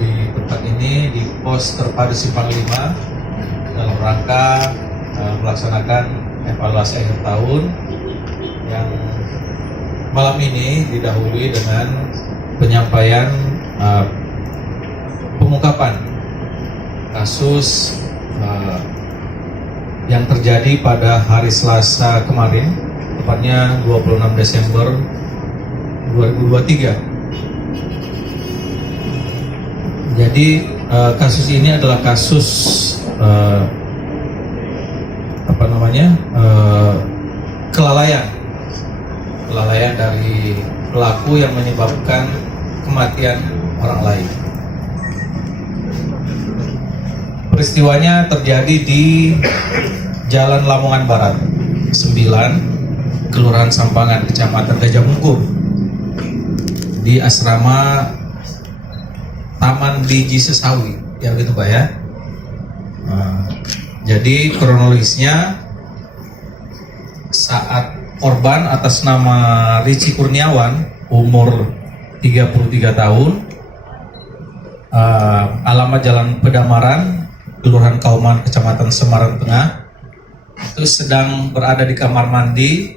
di tempat ini di pos terpadu Simpang 5 dalam rangka melaksanakan evaluasi akhir tahun yang malam ini didahului dengan penyampaian pengungkapan kasus yang terjadi pada hari Selasa kemarin, tepatnya 26 Desember 2023. Jadi kasus ini adalah kasus kelalaian dari pelaku yang menyebabkan kematian orang lain. Peristiwanya terjadi di Jalan Lamongan Barat 9, Kelurahan Sampangan, Kecamatan Gajah Mungkur, di asrama Taman Biji Sesawi, ya gitu Pak ya. Jadi kronologisnya saat korban atas nama Rici Kurniawan, umur 33 tahun, alamat Jalan Pedamaran, Kelurahan Kauman, Kecamatan Semarang Tengah, itu sedang berada di kamar mandi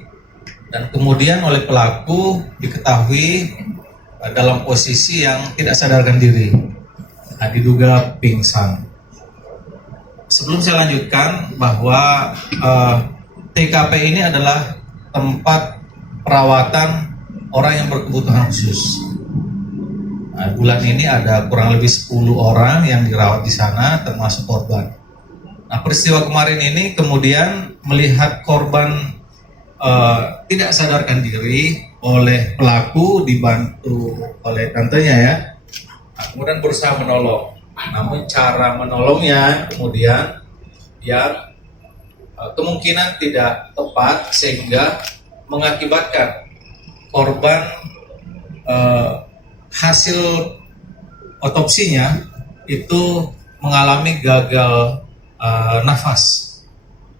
dan kemudian oleh pelaku diketahui dalam posisi yang tidak sadarkan diri, diduga pingsan. Sebelum saya lanjutkan bahwa TKP ini adalah tempat perawatan orang yang berkebutuhan khusus. Bulan ini ada kurang lebih 10 orang yang dirawat di sana, termasuk korban. Peristiwa kemarin ini kemudian melihat korban tidak sadarkan diri oleh pelaku, dibantu oleh tantenya ya, kemudian berusaha menolong. Namun cara menolongnya kemudian yang kemungkinan tidak tepat sehingga mengakibatkan korban hasil otopsinya itu mengalami gagal nafas.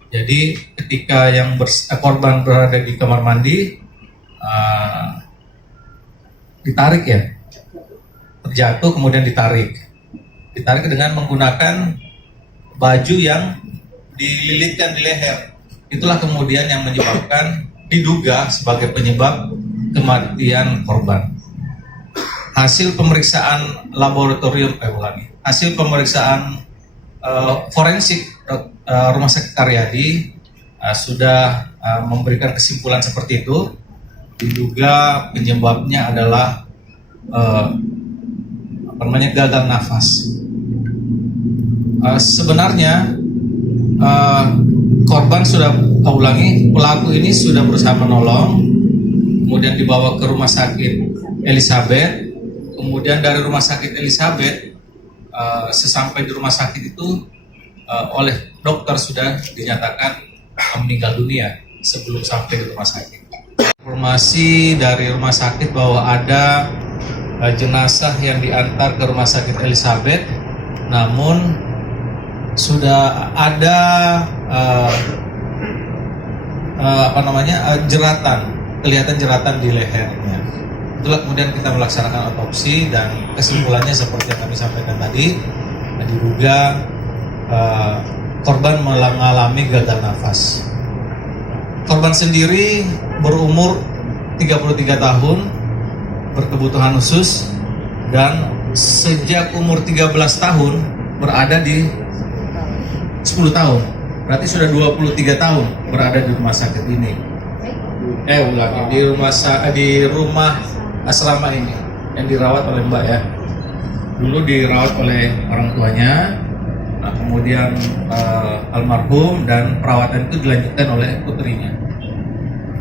Jadi ketika yang korban berada di kamar mandi, ditarik ya, terjatuh kemudian ditarik dengan menggunakan baju yang dililitkan di leher. Itulah kemudian yang menyebabkan, diduga sebagai penyebab kematian korban. Hasil pemeriksaan laboratorium, hasil pemeriksaan forensik Rumah Sakit Karyadi sudah memberikan kesimpulan seperti itu. Diduga penyebabnya adalah gagal nafas. Sebenarnya pelaku ini sudah berusaha menolong, kemudian dibawa ke Rumah Sakit Elizabeth. Kemudian dari Rumah Sakit Elizabeth, sesampai di rumah sakit itu oleh dokter sudah dinyatakan meninggal dunia sebelum sampai di rumah sakit. Informasi dari rumah sakit bahwa ada jenazah yang diantar ke Rumah Sakit Elizabeth, namun sudah ada kelihatan jeratan di lehernya. Itulah kemudian kita melaksanakan otopsi dan kesimpulannya seperti yang kami sampaikan tadi, diduga korban mengalami gagal nafas. Korban sendiri berumur 33 tahun, berkebutuhan khusus, dan sejak umur 13 tahun berada di 10 tahun. Berarti sudah 23 tahun berada di rumah sakit ini. Di rumah asrama ini yang dirawat oleh Mbak ya. Dulu dirawat oleh orang tuanya, kemudian almarhum, dan perawatan itu dilanjutkan oleh putrinya.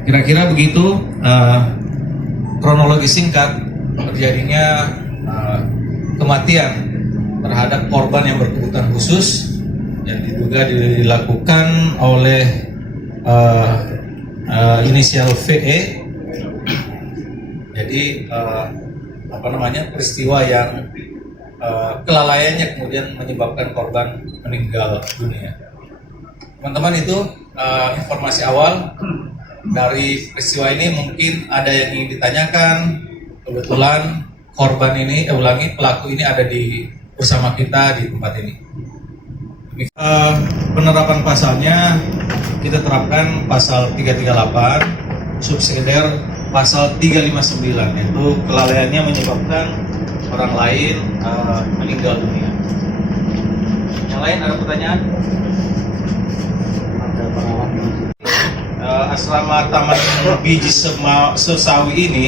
Kira-kira begitu kronologi singkat terjadinya kematian terhadap korban yang berkebutuhan khusus yang diduga dilakukan oleh inisial VE. Jadi peristiwa yang kelalaiannya kemudian menyebabkan korban meninggal dunia. Teman-teman, itu informasi awal dari peristiwa ini. Mungkin ada yang ingin ditanyakan. Kebetulan pelaku ini ada bersama kita di tempat ini. Penerapan pasalnya kita terapkan pasal 338 subsidiar pasal 359, yaitu kelalaiannya menyebabkan orang lain meninggal dunia. Yang lain ada pertanyaan? Asrama Taman Biji Sesawi ini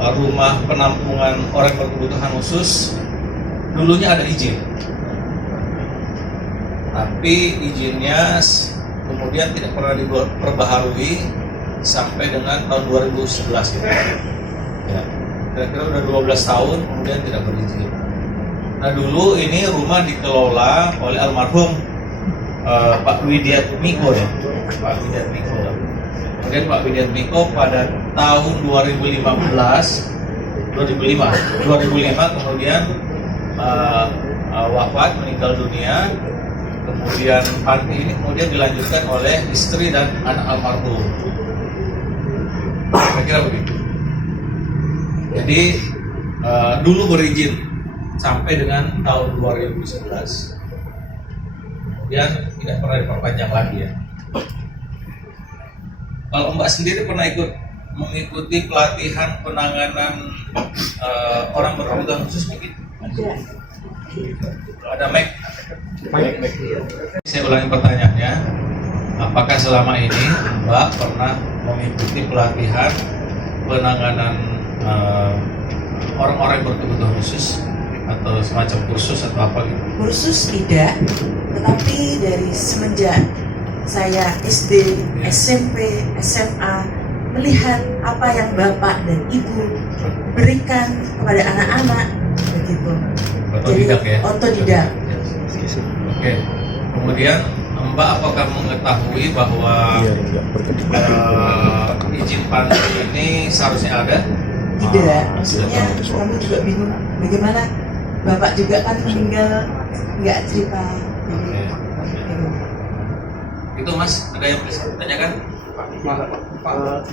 rumah penampungan orang berkebutuhan khusus, dulunya ada izin, tapi izinnya kemudian tidak pernah diperbaharui sampai dengan tahun 2011 gitu. Ya, kira-kira udah 12 tahun kemudian tidak berizin. Nah, dulu ini rumah dikelola oleh almarhum Pak Widiatmiko ya, Pak Widiatmiko. Kemudian Pak Widiatmiko pada tahun 2005 kemudian wafat, meninggal dunia. Kemudian panti ini kemudian dilanjutkan oleh istri dan anak almarhum. Kira-kira begitu. Jadi dulu berizin sampai dengan tahun 2011. Kemudian tidak pernah diperpanjang lagi ya. Kalau Mbak sendiri pernah mengikuti pelatihan penanganan orang berkebutuhan khusus mungkin? Ada mic? Saya ulangi pertanyaannya. Apakah selama ini Mbak pernah mengikuti pelatihan penanganan orang-orang berkebutuhan khusus atau semacam kursus atau apa gitu? Kursus tidak, tetapi dari semenjak saya SD, SMP, SMA melihat apa yang Bapak dan Ibu berikan kepada anak-anak begitu. Otodidak ya? Otodidak. Oke. Kemudian Mbak apakah mengetahui bahwa izin panti ini seharusnya ada? Tidak, maksudnya kami juga bingung bagaimana Bapak juga kan meninggal nggak cerita. Oke. Itu Mas, ada yang bisa ditanyakan?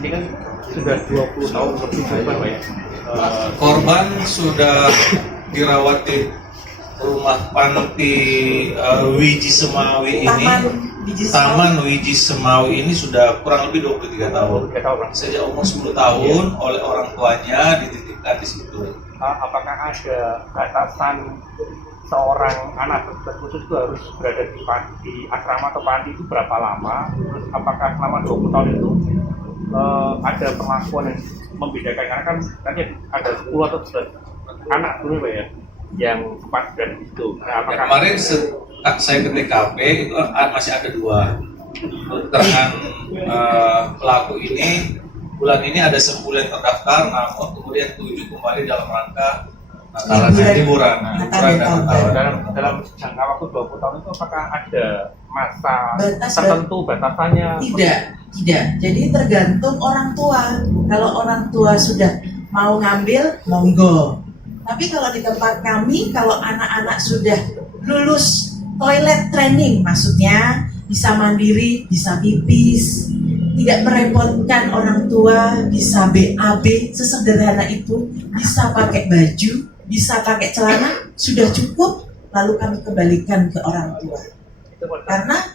Ini kan sudah 20 tahun lebih korban ya. Korban sudah dirawat di rumah panti Wiji Semawi ini. Taman Wiji Semawi ini sudah kurang lebih 23 tahun. Sejak umur 10 tahun oleh orang tuanya dititipkan di situ. Apakah ada batasan seorang anak khusus itu harus berada di asrama atau panti itu berapa lama? Terus apakah selama 20 tahun itu ada perlakuan yang membedakan? Karena kan tadi ada 10 atau 11 anak dulu Pak ya yang sempat berada di situ. Nah, apakah kemarin saya ke TKP itu masih ada 2 keterangan pelaku ini. Bulan ini ada 10 yang terdaftar, namun kemudian 7 kembali dalam rangka liburan. Dalam jangka waktu 20 tahun itu apakah ada masa tertentu batasannya? Tidak. Jadi tergantung orang tua. Kalau orang tua sudah mau ngambil, monggo. Tapi kalau di tempat kami, kalau anak-anak sudah lulus toilet training, maksudnya bisa mandiri, bisa pipis, tidak merepotkan orang tua, bisa BAB, sesederhana itu, bisa pakai baju, bisa pakai celana, sudah cukup, lalu kami kembalikan ke orang tua. Karena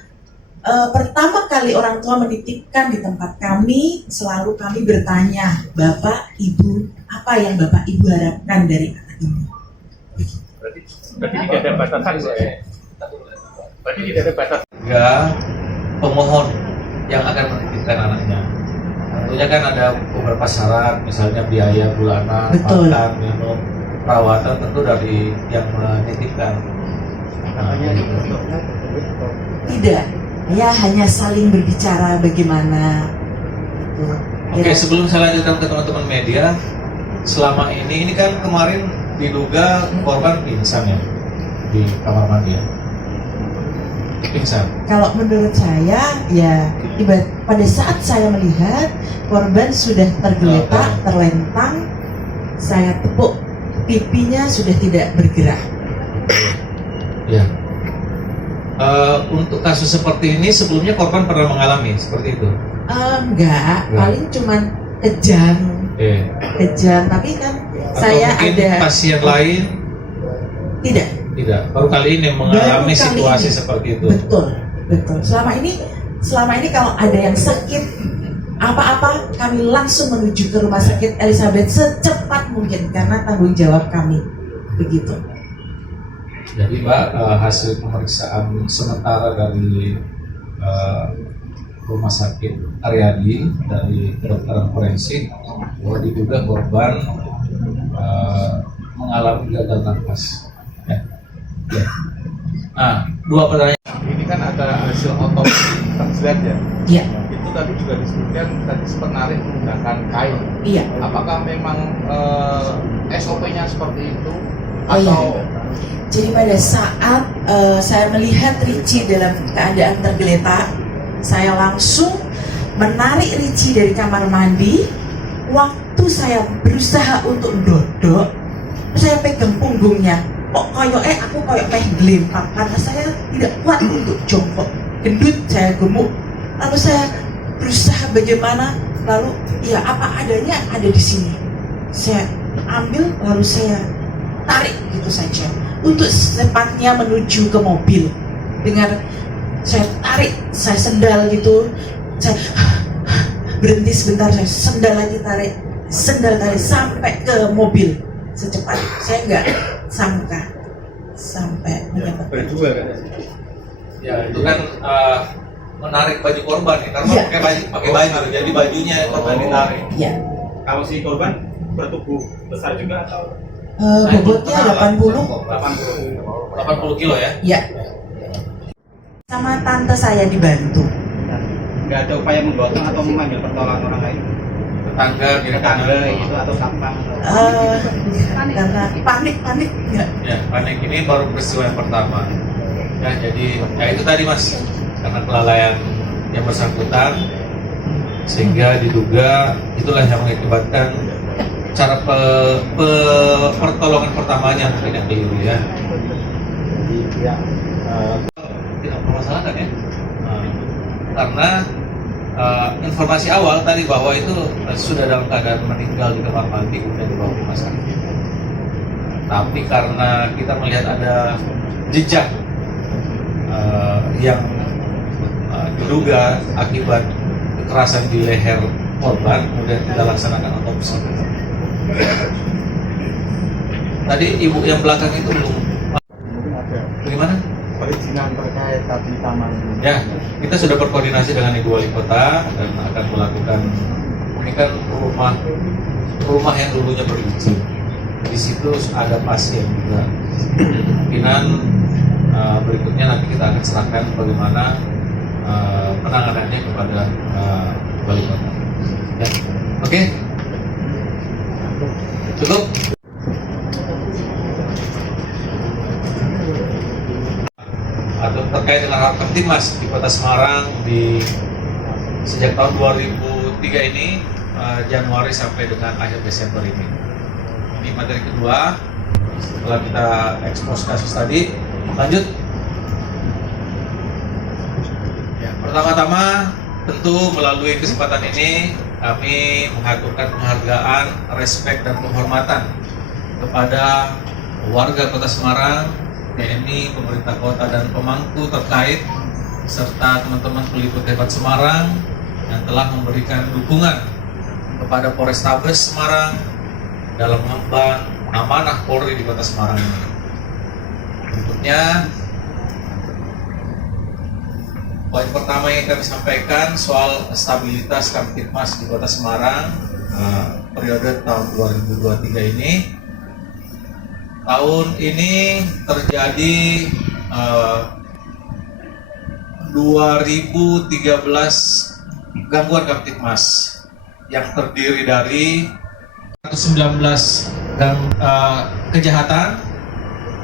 pertama kali orang tua menitipkan di tempat kami, selalu kami bertanya, Bapak, Ibu, apa yang Bapak Ibu harapkan dari anak ini? Berarti tidak ada batasan ya? Berarti tidak ada batasan? Pemohon yang akan menitipkan anaknya. Tentunya kan ada beberapa syarat, misalnya biaya bulanan, makan, minum, perawatan tentu dari yang menitipkan. Tidak, ya hanya saling berbicara bagaimana. Oke, sebelum saya lanjutkan ke teman-teman media, selama ini kan kemarin diduga korban pingsan ya di kamar mandi ya. Pingsan. Kalau menurut saya, ya pada saat saya melihat korban sudah tergeletak, terlentang, saya tepuk pipinya sudah tidak bergerak. Ya. Untuk kasus seperti ini sebelumnya korban pernah mengalami seperti itu? Enggak, paling cuman kejang, tapi kan Saya mungkin ada pasien lain tidak. tidak, baru kali ini mengalami Baru kali situasi ini. seperti itu. Betul, betul. Selama ini kalau ada yang sakit apa-apa, kami langsung menuju ke rumah sakit Elizabeth secepat mungkin karena tanggung jawab kami. Begitu. Jadi Mbak, hasil pemeriksaan sementara dari Rumah Sakit Aryadi dari kedokteran forensik bahwa diduga korban mengalami gagal nafas. Ya. Ya. Nah, dua pertanyaan. Ini kan ada hasil otopsi terjerat ya. Iya, Itu tadi juga disebutkan tadi sempat narik menggunakan kain. iya. Apakah memang SOP-nya seperti itu Oh, iya. atau Jadi pada saat saya melihat Richie dalam keadaan tergeletak, saya langsung menarik Richie dari kamar mandi. Waktu saya berusaha untuk dodok, saya pegang punggungnya. Kok aku koyok meh gelimpak karena saya tidak kuat untuk jongkok. Gendut, saya gemuk. Lalu saya berusaha bagaimana, lalu ya apa adanya ada di sini. Saya ambil lalu saya tarik gitu saja untuk secepatnya menuju ke mobil. Dengan saya tarik, saya sendal gitu, saya berhenti sebentar, saya sendal lagi tarik sampai ke mobil secepat. Saya nggak sangka sampai menyebabkan berdua kan? Ya, itu kan menarik baju korban ya, karena Iya. pakai baju, jadi bajunya korban ditarik. ya. Kalau si korban bertubuh besar juga atau Bobotnya 80. 80 kilo ya. Ya. Sama tante saya dibantu. nggak ada upaya menggotong atau memanggil pertolongan orang lain? Tetangga, kiri Tetangga kanan. gitu atau satpam? Karena panik ya. Ya, panik ini baru peristiwa yang pertama. Ya, jadi ya itu tadi Mas, karena kelalaian yang bersangkutan sehingga diduga itulah yang mengakibatkan cara pertolongan pertamanya mungkin yang keliru ya. Jadi ya Tidak permasalahan ya. Karena informasi awal tadi bahwa itu sudah dalam keadaan meninggal di kamar mandi kemudian dibawa ke rumah sakit. Tapi karena kita melihat ada jejak yang diduga akibat kekerasan di leher korban, kemudian kita laksanakan otopsi. Tadi ibu yang belakang itu belum mungkin ada bagaimana? perizinan terkait tadi taman. Ya, kita sudah berkoordinasi dengan Ibu Wali Kota dan akan melakukan ini kan rumah yang dulunya berizin. Di situ ada pasien juga. Kemungkinan berikutnya nanti kita akan serahkan bagaimana penanganannya kepada Wali Kota. Ya, oke, cukup. Atau terkait dengan hal penting Mas di Kota Semarang sejak tahun 2003 ini Januari sampai dengan akhir Desember ini. Ini materi kedua setelah kita ekspos kasus tadi. Lanjut. Ya, pertama-tama tentu melalui kesempatan ini kami mengaturkan penghargaan, respek dan penghormatan kepada warga Kota Semarang, TNI, pemerintah kota dan pemangku terkait serta teman-teman peliput hebat Semarang yang telah memberikan dukungan kepada Polrestabes Semarang dalam mengemban amanah Polri di Kota Semarang ini. Berikutnya, poin pertama yang kami sampaikan soal stabilitas Kamtibmas di Kota Semarang periode tahun 2023 ini. Tahun ini terjadi 2013 gangguan Kamtibmas yang terdiri dari 119 kejahatan,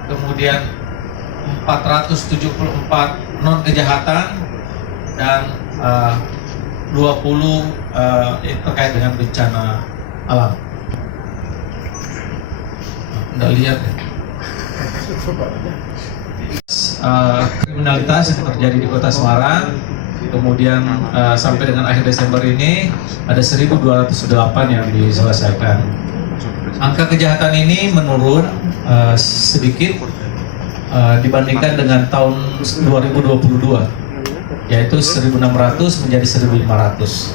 kemudian 474 non kejahatan dan 20 terkait dengan bencana alam. Nggak lihat ya. Kriminalitas yang terjadi di Kota Semarang, kemudian sampai dengan akhir Desember ini ada 1.208 yang diselesaikan. Angka kejahatan ini menurun sedikit dibandingkan dengan tahun 2022, yaitu 1.600 menjadi 1.500.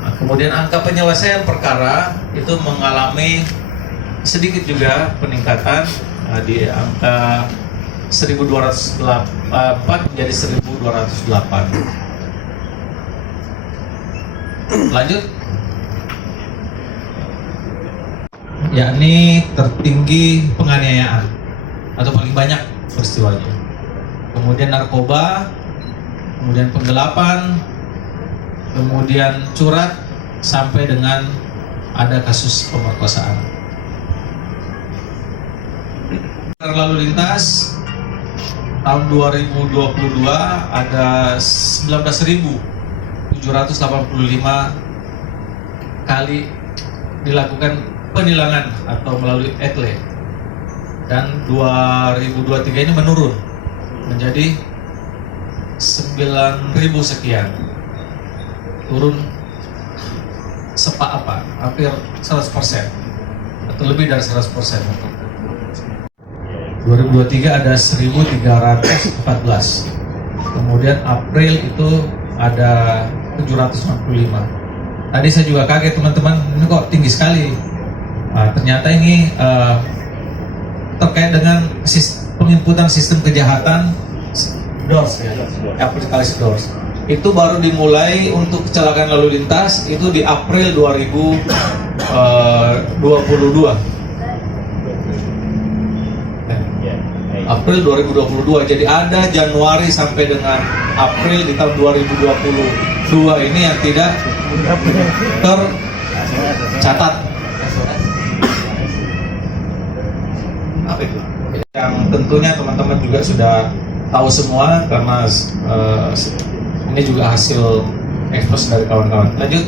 Nah, kemudian angka penyelesaian perkara itu mengalami sedikit juga peningkatan di angka 1.204 menjadi 1.208. Lanjut. Yakni tertinggi penganiayaan atau paling banyak peristiwanya. Kemudian narkoba, kemudian penggelapan, kemudian curat, sampai dengan ada kasus pemerkosaan. Lalu lintas tahun 2022 ada 19.785 kali dilakukan penilangan atau melalui etle, dan 2023 ini menurun menjadi 9.000 sekian, turun hampir 100% atau lebih dari 100%. 2023 ada 1.314, kemudian April itu ada 765. Tadi saya juga kaget teman-teman, ini kok tinggi sekali. Nah, ternyata ini terkait dengan penginputan sistem kejahatan DORS, ya, aplikasi DORS. Itu baru dimulai untuk kecelakaan lalu lintas itu di April 2022. April 2022. Jadi ada Januari sampai dengan April di tahun 2022 ini yang tidak tercatat. Yang tentunya teman-teman juga sudah tahu semua karena ini juga hasil ekspos dari kawan-kawan. Lanjut.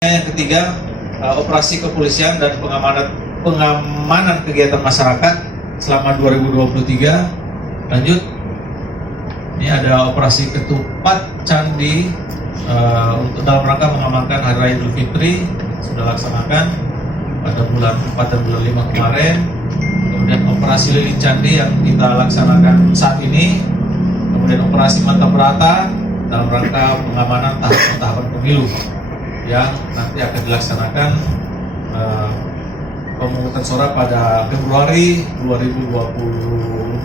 Yang ketiga, operasi kepolisian dan pengamanan kegiatan masyarakat selama 2023. Lanjut. Ini ada operasi ketupat candi untuk dalam rangka mengamankan Hari Raya Idul Fitri, sudah laksanakan pada bulan 4 dan bulan 5 kemarin. Kemudian operasi lilin candi yang kita laksanakan saat ini. Kemudian operasi mata berata dalam rangka pengamanan tahapan pemilu yang nanti akan dilaksanakan pemungutan suara pada Februari 2024.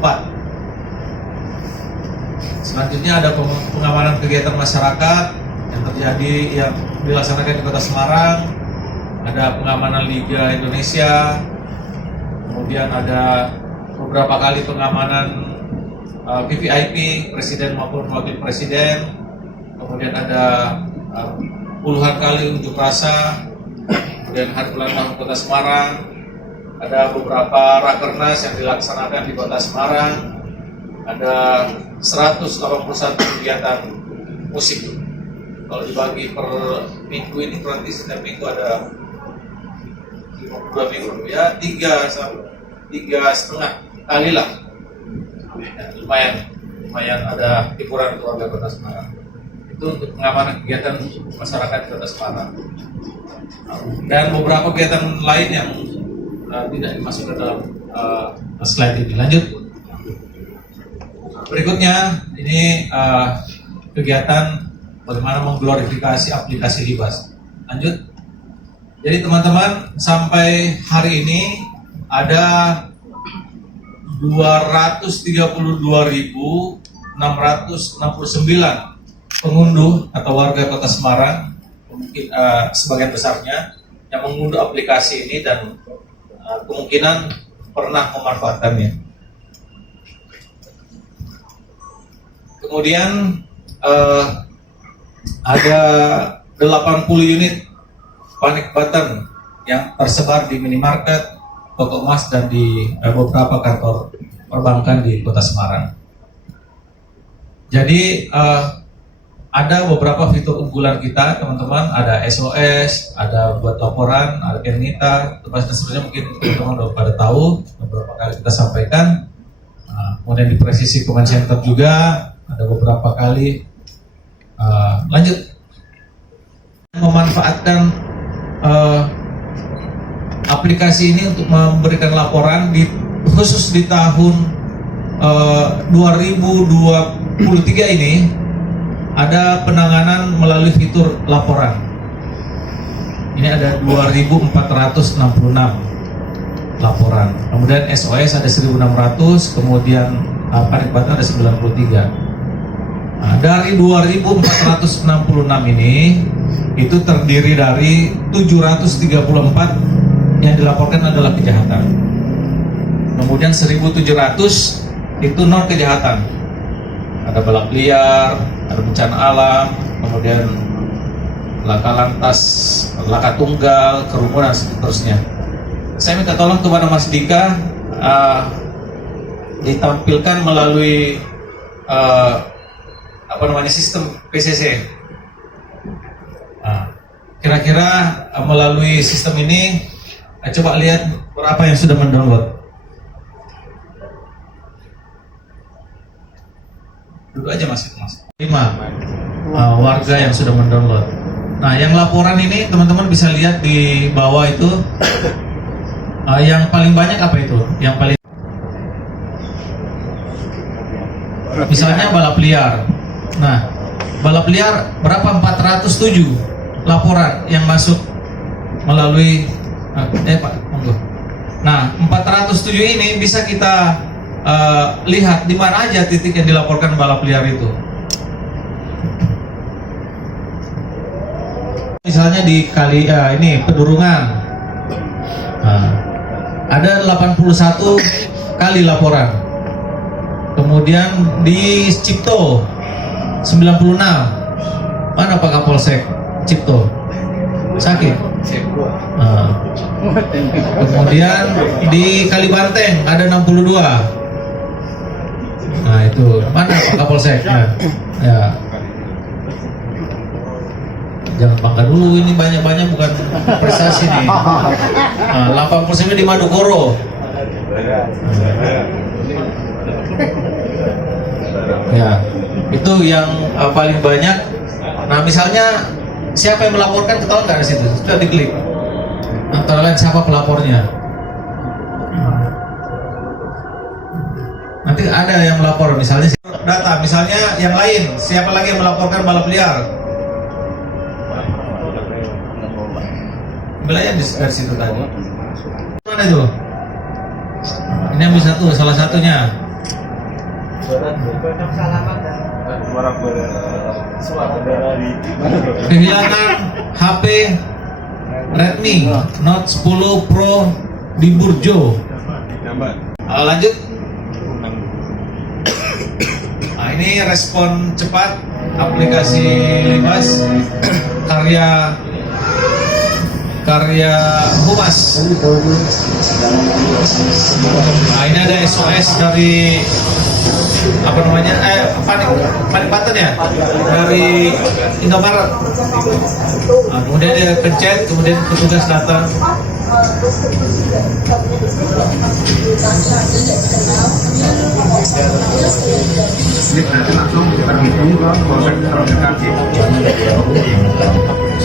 Selanjutnya ada pengamanan kegiatan masyarakat yang terjadi yang dilaksanakan di Kota Semarang. Ada pengamanan Liga Indonesia, kemudian ada beberapa kali pengamanan VVIP presiden maupun wakil presiden, kemudian ada puluhan kali unjuk rasa, kemudian hari ulang tahun Kota Semarang, ada beberapa rakernas yang dilaksanakan di Kota Semarang, ada 181 kegiatan musik. Kalau dibagi per minggu ini berarti setiap minggu ada 52 minggu, ya 3,5 kali lah. Ya, lumayan ada hiburan untuk warga Kota Semarang. Itu untuk pengamanan kegiatan masyarakat di Kota Semarang. Dan beberapa kegiatan lain yang tidak dimasukkan dalam slide ini. Lanjut. Berikutnya ini kegiatan bagaimana mengglorifikasi aplikasi Libas. Lanjut. Jadi teman-teman, sampai hari ini ada 232.669 pengunduh atau warga Kota Semarang, mungkin sebagian besarnya yang mengunduh aplikasi ini dan kemungkinan pernah memanfaatkannya. Kemudian ada 80 unit panic button yang tersebar di minimarket, toko emas, dan di beberapa kantor perbankan di Kota Semarang. Jadi ada beberapa fitur unggulan kita, teman-teman. Ada SOS, ada buat laporan, ada Kernita, dan sebenarnya mungkin teman-teman sudah pada tahu, beberapa kali kita sampaikan. Kemudian di presisi command center juga ada beberapa kali. Lanjut, memanfaatkan aplikasi ini untuk memberikan laporan khusus di tahun 2023 ini ada penanganan melalui fitur laporan. Ini ada 2.466 laporan. Kemudian SOS ada 1.600, kemudian panic button ada 93. Dari 2.466 ini itu terdiri dari 734 yang dilaporkan adalah kejahatan. Kemudian 1.700 itu non kejahatan. Ada balap liar, ada bencana alam, kemudian laka lantas, laka tunggal, kerumunan, dan seterusnya. Saya minta tolong kepada Mas Dika ditampilkan melalui sistem PCC. Kira-kira melalui sistem ini coba lihat berapa yang sudah mendownload. Duduk aja Mas. 5 warga yang sudah mendownload. Nah, yang laporan ini teman-teman bisa lihat di bawah itu. Yang paling banyak apa itu? Yang paling misalnya balap liar. Nah, balap liar berapa? 407 laporan yang masuk melalui Pak, monggo. Nah, 407 ini bisa kita lihat di mana aja titik yang dilaporkan balap liar itu. Misalnya di ini Pedurungan. Nah, ada 81 kali laporan. Kemudian di Cipto 96. Mana Pak Kapolsek Cipto? Sakit. Kemudian di Kalibanteng ada 62. Nah itu mana Pak Kapolsek? Ya. Jangan bangga dulu, ini banyak-banyak bukan prestasi nih. 80% di Madukoro. Ya, itu yang paling banyak. Nah, misalnya siapa yang melaporkan, ketahuan nggak di situ? Sudah diklik. Antara lain siapa pelapornya. Nanti ada yang melapor, misalnya data, misalnya yang lain, siapa lagi yang melaporkan balap liar? Ambil dari situ tadi. Mana itu? Ini ambil salah satunya. Kehilangan HP Redmi Note 10 Pro di Burjo. Lanjut. Nah, ini respon cepat aplikasi Libas karya Humas. Nah, ini ada SOS dari apa namanya? Panik Button ya, dari Indomaret. Nah, kemudian dia pencet, kemudian petugas datang.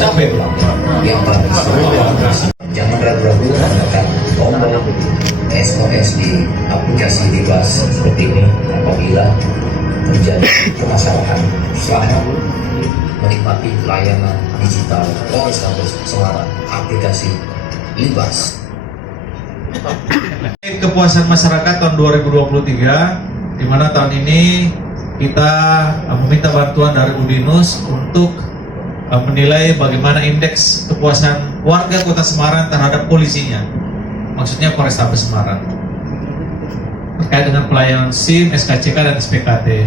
Sampai jangan ragu-ragu menekan tombol SOS di aplikasi Libas seperti ini apabila terjadi permasalahan. Selamat menikmati layanan digital Polrestabes Semarang, aplikasi Libas. Kepuasan masyarakat tahun 2023, di mana tahun ini kita meminta bantuan dari Udinus untuk menilai bagaimana indeks kepuasan warga Kota Semarang terhadap polisinya, maksudnya Polrestabes Semarang, terkait dengan pelayanan SIM, SKCK dan SPKT.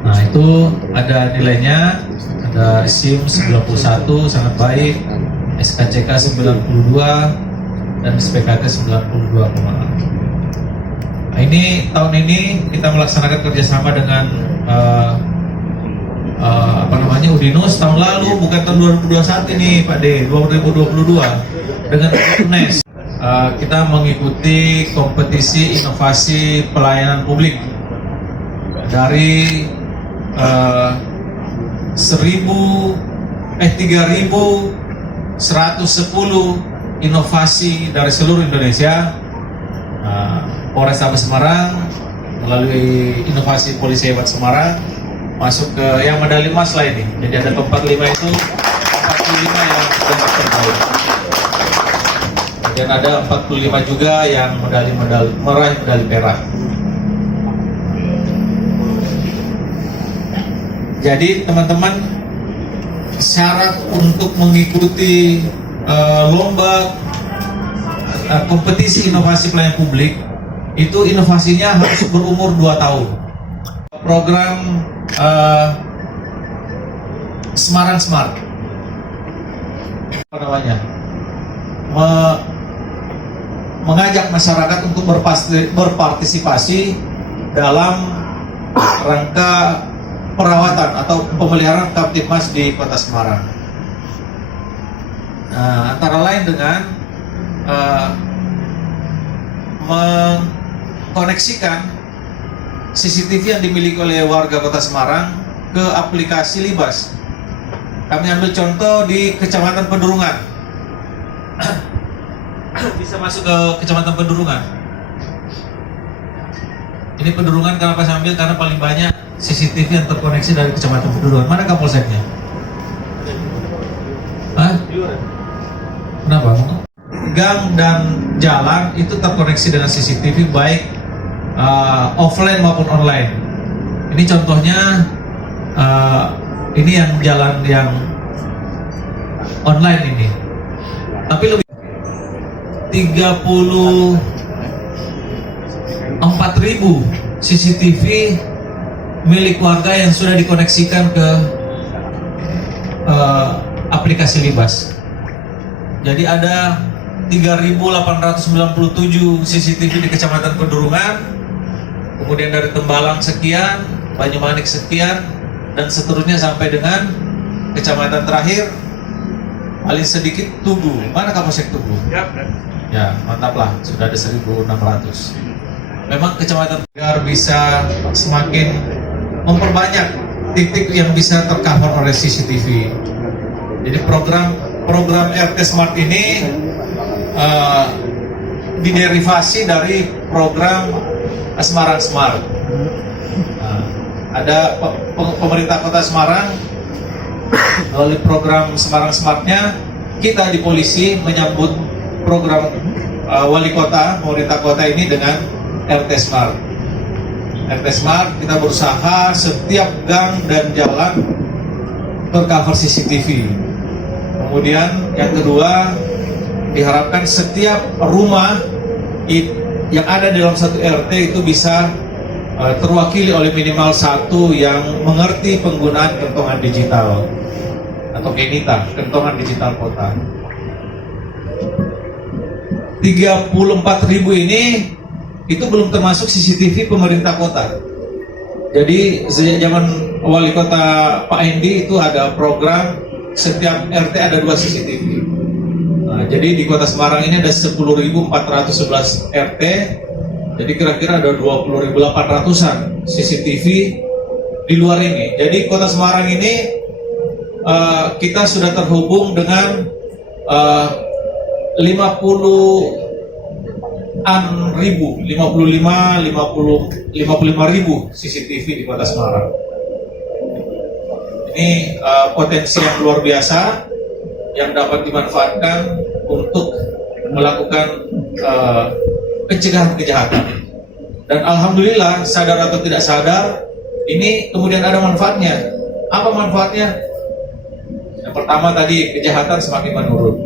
Nah, itu ada nilainya, ada SIM 91 sangat baik, SKCK 92 dan SPKT 92,6. Nah, ini tahun ini kita melaksanakan kerjasama dengan Udinus. Tahun lalu, bukan tahun 2021 ini Pak D, 2022 dengan UNES. Kita mengikuti kompetisi inovasi pelayanan publik dari 3.110 inovasi dari seluruh Indonesia. Polrestabes Semarang melalui inovasi Polisi Hebat Semarang masuk ke yang medali emas lah ini. Jadi ada tempat 5 itu 45 yang tempat terbaik. Dan ada 45 juga yang meraih medali perak. Jadi teman-teman, syarat untuk mengikuti lomba kompetisi inovasi pelayanan publik itu inovasinya harus berumur 2 tahun. Program Semarang Smart, apa namanya, mengajak masyarakat untuk berpartisipasi dalam rangka perawatan atau pemeliharaan Kamtibmas di Kota Semarang. Antara lain dengan mengkoneksikan CCTV yang dimiliki oleh warga Kota Semarang ke aplikasi Libas. Kami ambil contoh di Kecamatan Pedurungan. Bisa masuk ke Kecamatan Pedurungan. Ini Pedurungan kenapa saya ambil? Karena paling banyak CCTV yang terkoneksi dari Kecamatan Pedurungan. Mana Kapolseknya? Hah? Kenapa? Gang dan jalan itu terkoneksi dengan CCTV baik offline maupun online. Ini contohnya, ini yang jalan yang online ini. Tapi lebih 34.000 CCTV milik warga yang sudah dikoneksikan ke aplikasi Libas. Jadi ada 3.897 CCTV di Kecamatan Pedurungan, kemudian dari Tembalang sekian, Banyumanik sekian, dan seterusnya sampai dengan kecamatan terakhir paling sedikit Tugu. Mana Kapolsek Tugu? Ya, mantap lah, sudah ada 1.600. Memang kecamatan agar bisa semakin memperbanyak titik yang bisa tercover oleh CCTV. Jadi program RT Smart ini diderivasi dari program Semarang Smart. Ada pemerintah Kota Semarang melalui program Semarang Smartnya, kita di polisi menyambut program wali kota, pemerintah kota ini dengan RT Smart. RT Smart kita berusaha setiap gang dan jalan tercover CCTV. Kemudian yang kedua, diharapkan setiap rumah yang ada dalam satu RT itu bisa terwakili oleh minimal satu yang mengerti penggunaan kentongan digital atau KENITA, kentongan digital kota. 34.000 ini itu belum termasuk CCTV pemerintah kota. Jadi sejak zaman wali kota Pak Hendi itu ada program setiap RT ada 2 CCTV. Nah, jadi di kota Semarang ini ada 10.411 RT. Jadi kira-kira ada 20.800-an CCTV di luar ini. Jadi kota Semarang ini kita sudah terhubung dengan 55.000 CCTV di kota Semarang. Ini potensi yang luar biasa yang dapat dimanfaatkan untuk melakukan pencegahan kejahatan. Dan alhamdulillah, sadar atau tidak sadar, ini kemudian ada manfaatnya. Apa manfaatnya? Yang pertama tadi, kejahatan semakin menurun.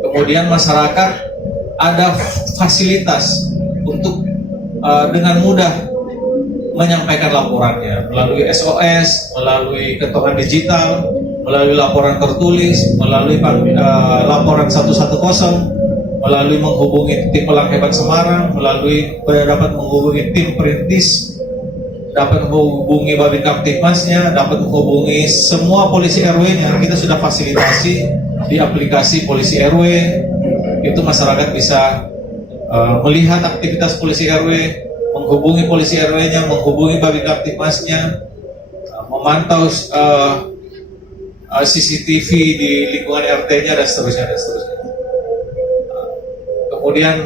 Kemudian masyarakat ada fasilitas untuk dengan mudah menyampaikan laporannya melalui SOS, melalui kentongan digital, melalui laporan tertulis, melalui laporan 110, melalui menghubungi tim Pelang Hebat Semarang, melalui dapat menghubungi tim Perintis, dapat menghubungi Babin Kamtipmasnya, dapat menghubungi semua polisi RW-nya. Kita sudah fasilitasi di aplikasi polisi RW. Itu masyarakat bisa melihat aktivitas polisi RW, menghubungi polisi RW-nya, menghubungi Babin Kamtipmasnya, memantau CCTV di lingkungan RT-nya dan seterusnya dan seterusnya. Kemudian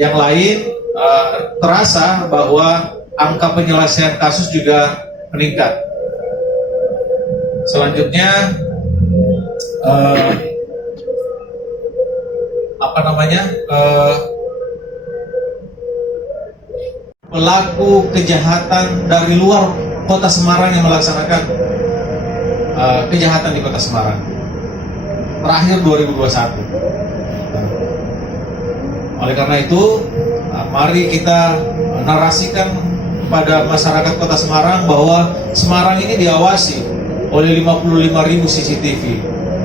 yang lain terasa bahwa angka penyelesaian kasus juga meningkat. Selanjutnya pelaku kejahatan dari luar kota Semarang yang melaksanakan kejahatan di kota Semarang terakhir 2021. Oleh karena itu, mari kita narasikan pada masyarakat kota Semarang bahwa Semarang ini diawasi oleh 55.000 CCTV.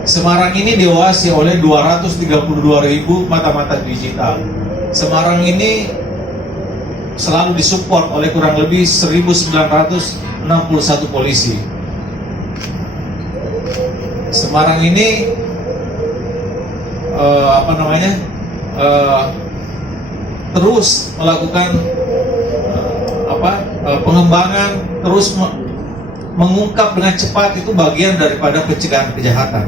Semarang ini diawasi oleh 232.000 mata-mata digital. Semarang ini selalu disupport oleh kurang lebih 1.961 polisi. Semarang ini terus melakukan pengembangan, terus mengungkap dengan cepat. Itu bagian daripada pencegahan kejahatan.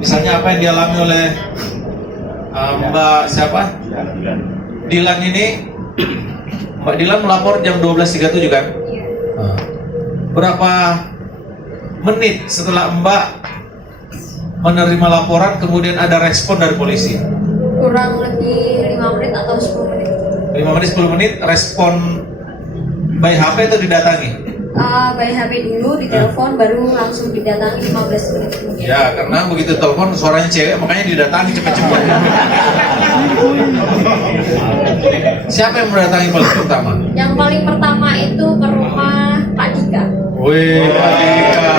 Misalnya apa yang dialami oleh Mbak Dilan ini, Mbak Dilan melapor jam 12.37 kan? Berapa menit setelah Mbak menerima laporan kemudian ada respon dari polisi? Kurang lebih 5 menit atau 10 menit. 5 menit, 10 menit, respon by HP atau didatangi? By HP dulu, ditelepon, baru langsung didatangi 15 menit kemudian. Ya, karena begitu telepon suaranya cewek, makanya didatangi cepet-cepet. Siapa yang mendatangi paling pertama? Yang paling pertama itu ke rumah Pak Dika. Wih, Pak Dika,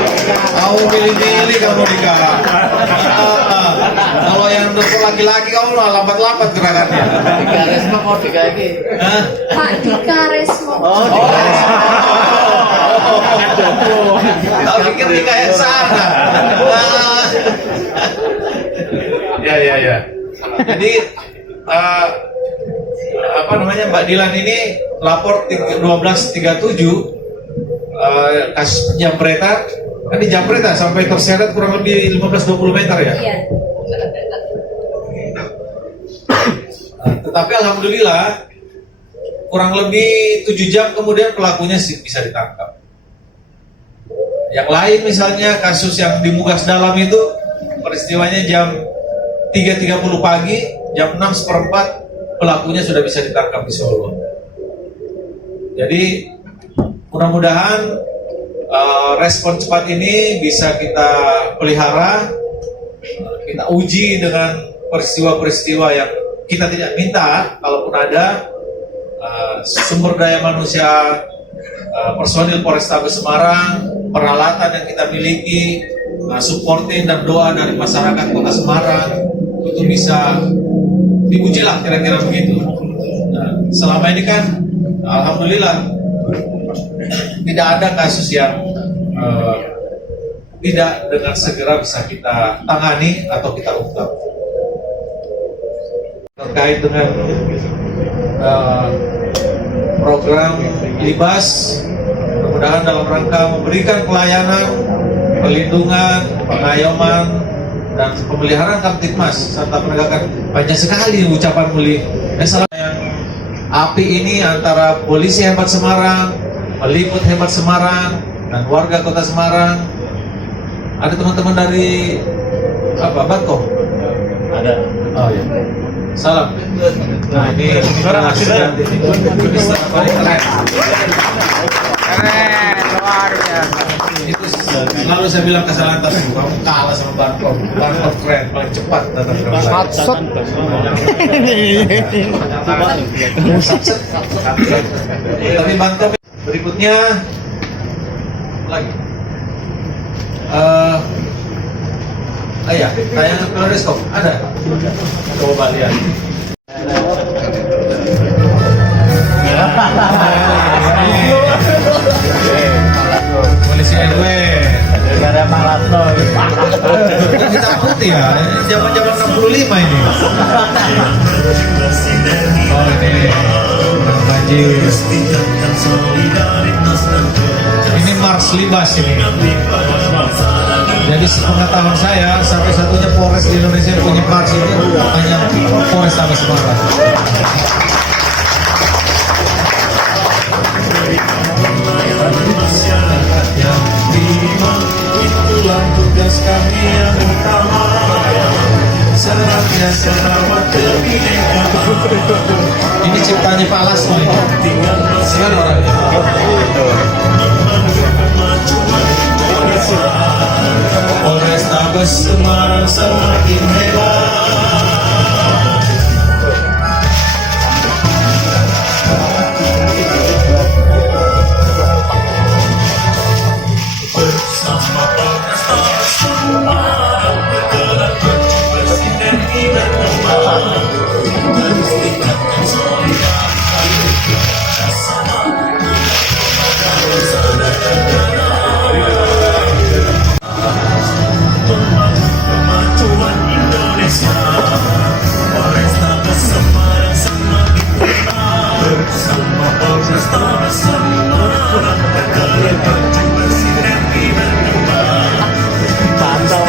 kamu pilih-pilih kamu Dika. Kalau yang telepon laki-laki kamu lambat-lambat gerakannya. Dika Resma mau Dika ini. Pak Dika Resmo. Tahu pikir Dika yang sana. Ya. Jadi Mbak Dilan ini lapor 12.37 kasus penjamretan. Kan di jambretan sampai terseret kurang lebih 15-20 meter ya. Iya. Tetapi alhamdulillah kurang lebih 7 jam kemudian pelakunya bisa ditangkap. Yang lain misalnya kasus yang di Mugas Dalam itu peristiwanya jam 3.30 pagi, jam 6:15 pelakunya sudah bisa ditangkap di Solo. Jadi mudah-mudahan respon cepat ini bisa kita pelihara, kita uji dengan peristiwa-peristiwa yang kita tidak minta, kalaupun ada sumber daya manusia, personil Polrestabes Semarang, peralatan yang kita miliki, supporting dan doa dari masyarakat Kota Semarang itu bisa diuji lah kira-kira begitu. Nah, selama ini kan alhamdulillah tidak ada kasus yang tidak dengan segera bisa kita tangani atau kita ungkap. Terkait dengan program Libas, mudah-mudahan dalam rangka memberikan pelayanan, perlindungan, pengayoman, dan pemeliharaan Kamtibmas serta penegakan, banyak sekali ucapan mulia. Yang api ini antara polisi hebat Semarang, peliput hebat Semarang, dan warga Kota Semarang. Ada teman-teman dari Batko? Ada. Oh iya. Salam. Nah ini sudah paling keren. Keren, luar biasa. Itu selalu saya bilang ke Salantas, kamu kalah sama Batko. Batko keren, paling cepat datang ke rumah. Tapi Batko berikutnya lagi. Ya, tayangan periskop ada. Coba lihat. Polisi RW. Ada maraton. Kita putih ya. Zaman-zaman 65 ini. Oh ini. Banjir. Ini Mars Libas ini. Jadi sepengetahuan saya, satu-satunya Polres di Indonesia yang punya Mars itu hanya Polrestabes Semarang. Itulah tugas kami yang utama, senantiasa rawat kebinekaan. Ini ciptanya Pak Lasmo ini. Siapa orangnya? Polrestabes Semarang semakin hebat. Bersama Polrestabes Semarang bergerak menuju bersinergi dan kembang, terus tingkatkan solidaritas bersama kemajuan Indonesia. Polrestabes Semarang semakin hebat. Bersama Polrestabes Semarang bergerak menuju bersinergi dan kembang. Pantau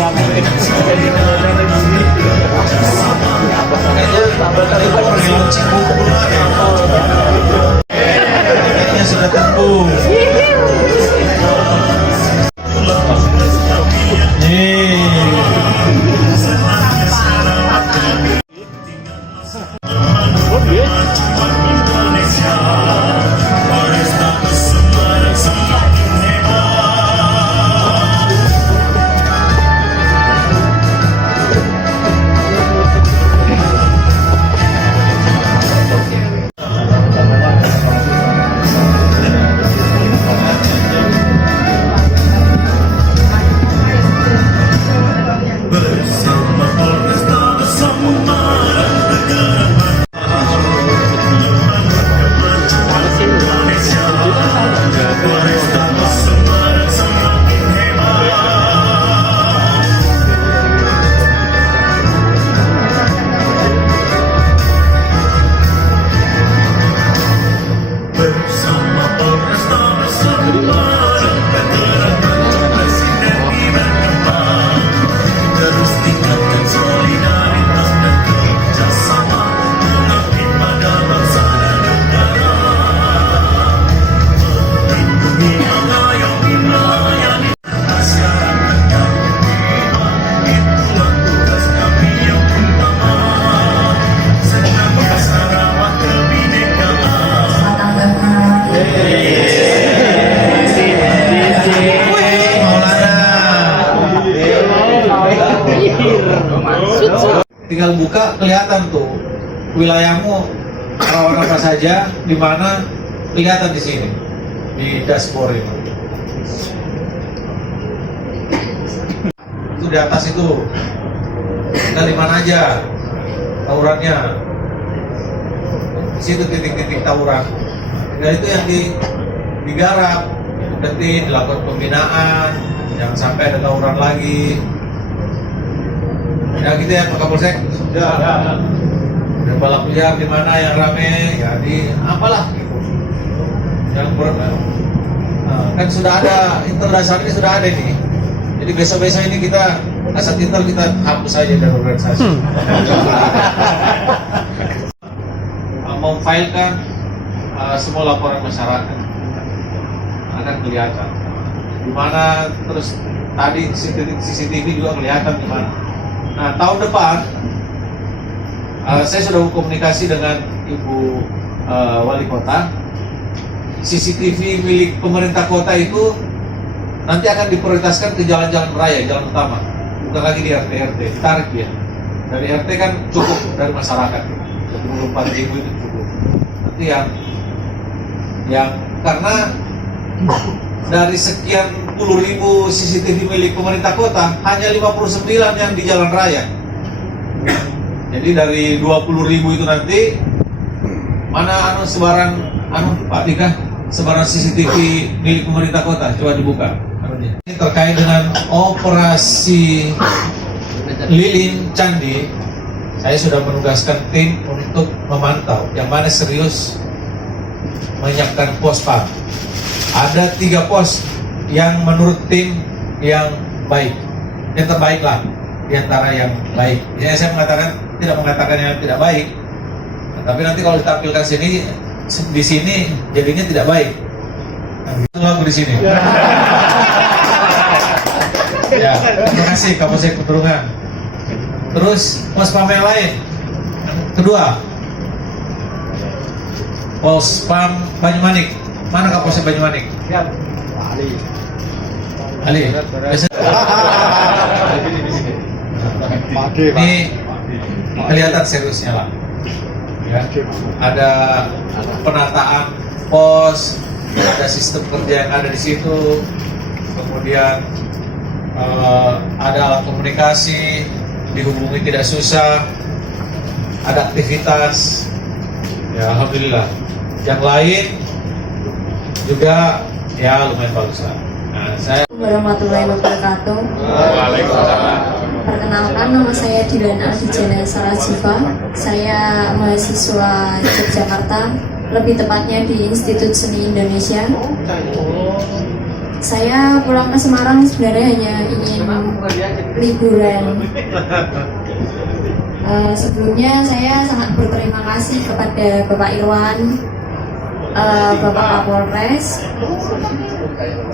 tinggal buka kelihatan tuh wilayahmu rawan apa saja, di mana kelihatan di sini di dashboard itu. Itu di atas itu. Kita di mana aja tawurannya. Di situ titik-titik tawuran. Dan itu yang digarap, penting dilakukan pembinaan, jangan sampai ada tawuran lagi. Ya gitu ya Pak Kapolsek. Sudah. Dan balap liar di mana yang rame, ya di apalah gitu. Yang kan sudah ada intel dasarnya sudah ada ini. Jadi besok-besok ini kita asal intel kita hapus saja dari organisasi. Memfilekan semua laporan masyarakat akan kelihatan di mana, terus tadi CCTV juga kelihatan di mana. Nah tahun depan saya sudah komunikasi dengan Ibu Wali Kota. CCTV milik pemerintah kota itu nanti akan diprioritaskan ke jalan-jalan raya, jalan utama, bukan lagi di RT-RT, ditarik dia. Dari RT kan cukup dari masyarakat, 24.000 itu cukup. Nanti yang karena dari sekian puluh ribu CCTV milik pemerintah kota, hanya 59 yang di jalan raya. Jadi dari 20.000 itu nanti mana sebaran Pak Dika, sebaran CCTV milik pemerintah kota, coba dibuka. Ini terkait dengan operasi Lilin Candi, saya sudah menugaskan tim untuk memantau yang mana serius menyiapkan pos PAM. Ada 3 pos yang menurut tim yang baik, yang terbaik lah di antara yang baik. Ya saya tidak mengatakan yang tidak baik, tapi nanti kalau ditampilkan di sini jadinya tidak baik. Nah, aku di sini. Ya, terima kasih Kapolsek Peturungan. Terus pos PAM yang lain, kedua pos PAM Banyumanik. Mana Kapolsek Banyumanik? Ali. Ini kelihatan seriusnya lah. Ya, ada penataan pos, ada sistem kerja yang ada di situ, kemudian ada alat komunikasi, dihubungi tidak susah, ada aktivitas. Ya alhamdulillah. Yang lain juga ya lumayan bagus lah. Nah, saya Warahmatullahi wabarakatuh. Waalaikumsalam. Perkenalkan, nama saya Dilana Dijana Sarajiva. Saya mahasiswa Yogyakarta, lebih tepatnya di Institut Seni Indonesia. Saya pulang ke Semarang sebenarnya hanya ingin liburan. Sebelumnya saya sangat berterima kasih kepada Bapak Irwan, Bapak Kapolres,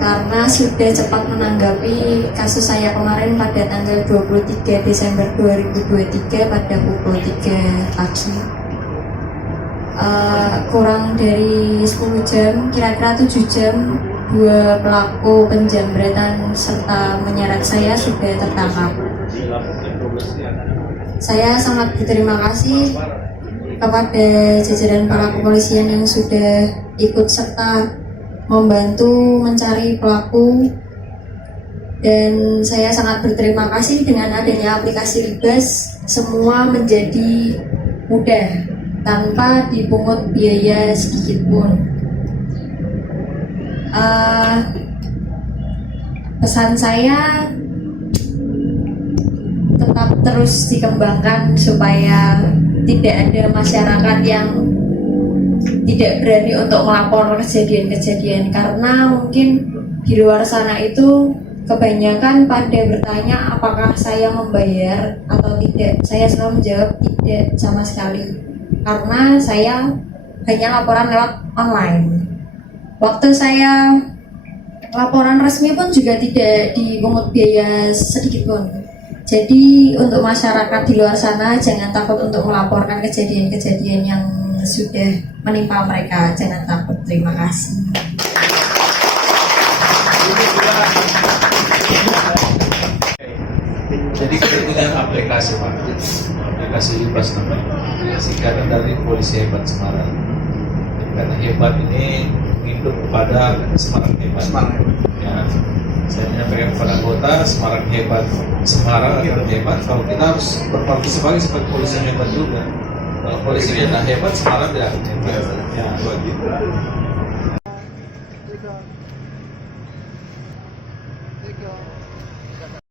karena sudah cepat menanggapi kasus saya kemarin pada tanggal 23 Desember 2023 pada pukul 3 pagi. Kurang dari 10 jam, kira-kira 7 jam, 2 pelaku penjamretan serta menyeret saya sudah tertangkap. Saya sangat berterima kasih kepada jajaran para kepolisian yang sudah ikut serta membantu mencari pelaku, dan saya sangat berterima kasih dengan adanya aplikasi Libas, semua menjadi mudah tanpa dipungut biaya sedikit pun. Pesan saya tetap terus dikembangkan supaya tidak ada masyarakat yang tidak berani untuk melapor kejadian-kejadian, karena mungkin di luar sana itu kebanyakan pada bertanya apakah saya membayar atau tidak. Saya selalu menjawab tidak sama sekali, karena saya hanya laporan lewat online. Waktu saya laporan resmi pun juga tidak dipungut biaya sedikit pun. Jadi untuk masyarakat di luar sana jangan takut untuk melaporkan kejadian-kejadian yang sudah menimpa mereka, jangan takut. Terima kasih. jadi kita punya aplikasi Pak. aplikasi Libas namanya, singkatan dari Polisi Hebat Semarang. Karena hebat ini hidup kepada Semarang hebat. Ya, saya menyampaikan kepada anggota Semarang hebat, Semarang akan hebat. Kalau kita harus berpartisipasi sebagai polisi yang hebat juga. Kalau polisi yang tidak hebat, Semarang tidak akan hebat. Ya.